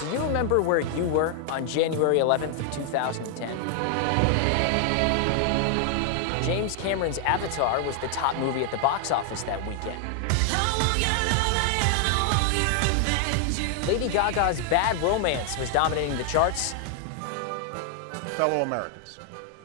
Do you remember where you were on January 11th of 2010? James Cameron's Avatar was the top movie at the box office that weekend. Lady Gaga's Bad Romance was dominating the charts. Fellow Americans.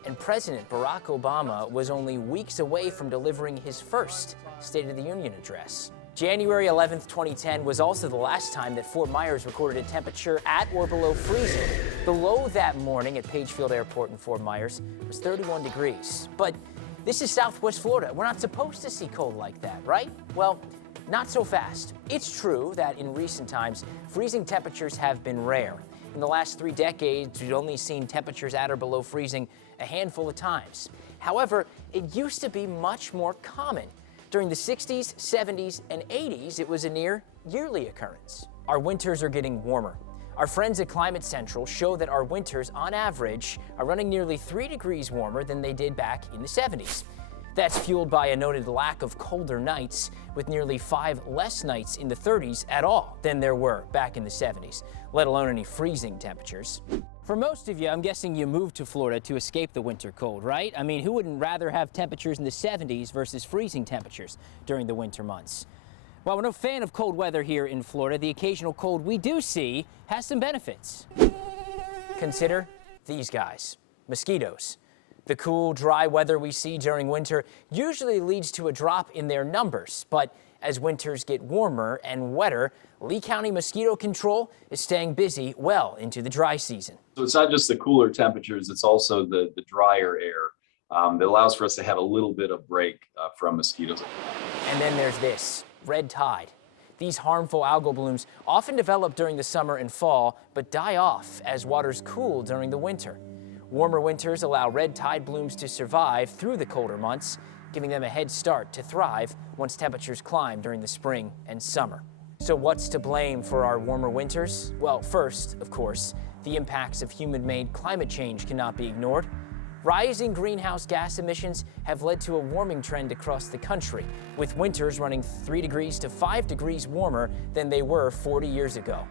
And President Barack Obama was only weeks away from delivering his first State of the Union address. January 11th, 2010 was also the last time that Fort Myers recorded a temperature at or below freezing. The low that morning at Pagefield Airport in Fort Myers was 31 degrees. But this is Southwest Florida. We're not supposed to see cold like that, right? Well, not so fast. It's true that in recent times, freezing temperatures have been rare. In the last 3 decades, we've only seen temperatures at or below freezing a handful of times. However, it used to be much more common. During the 60s, 70s, and 80s, it was a near yearly occurrence. Our winters are getting warmer. Our friends at Climate Central show that our winters, on average, are running nearly 3 degrees warmer than they did back in the 70s. That's fueled by a noted lack of colder nights, with nearly 5 less nights in the 30s at all than there were back in the 70s, let alone any freezing temperatures. For most of you, I'm guessing you moved to Florida to escape the winter cold, right? I mean, who wouldn't rather have temperatures in the 70s versus freezing temperatures during the winter months? While we're no fan of cold weather here in Florida, the occasional cold we do see has some benefits. Consider these guys, mosquitoes. The cool, dry weather we see during winter usually leads to a drop in their numbers, but as winters get warmer and wetter, Lee County Mosquito Control is staying busy well into the dry season. So it's not just the cooler temperatures, it's also the drier air that allows for us to have a little bit of break from mosquitoes. And then there's this, red tide. These harmful algal blooms often develop during the summer and fall, but die off as waters cool during the winter. Warmer winters allow red tide blooms to survive through the colder months, giving them a head start to thrive once temperatures climb during the spring and summer. So what's to blame for our warmer winters? Well, first, of course, the impacts of human-made climate change cannot be ignored. Rising greenhouse gas emissions have led to a warming trend across the country, with winters running 3 degrees to 5 degrees warmer than they were 40 years ago.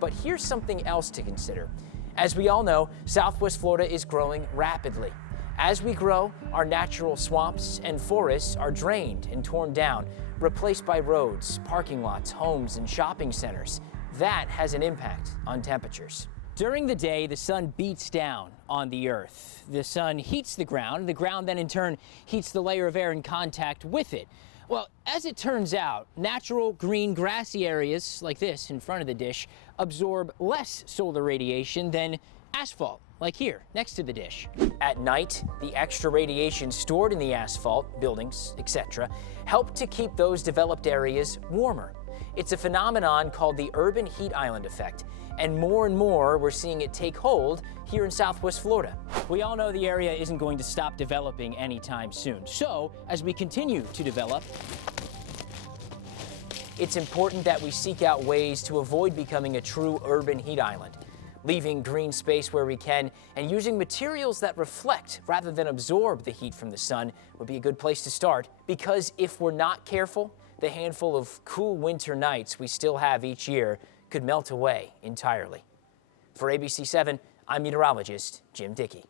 But here's something else to consider. As we all know, Southwest Florida is growing rapidly. As we grow, our natural swamps and forests are drained and torn down, replaced by roads, parking lots, homes, and shopping centers. That has an impact on temperatures. During the day, the sun beats down on the earth. The sun heats the ground then in turn heats the layer of air in contact with it. Well, as it turns out, natural green grassy areas like this in front of the dish absorb less solar radiation than asphalt, like here next to the dish. At night, the extra radiation stored in the asphalt, buildings, etc., help to keep those developed areas warmer. It's a phenomenon called the urban heat island effect, and more we're seeing it take hold here in Southwest Florida. We all know the area isn't going to stop developing anytime soon. So, as we continue to develop, it's important that we seek out ways to avoid becoming a true urban heat island. Leaving green space where we can and using materials that reflect rather than absorb the heat from the sun would be a good place to start, because if we're not careful, the handful of cool winter nights we still have each year could melt away entirely. For ABC 7, I'm meteorologist Jim Dickey.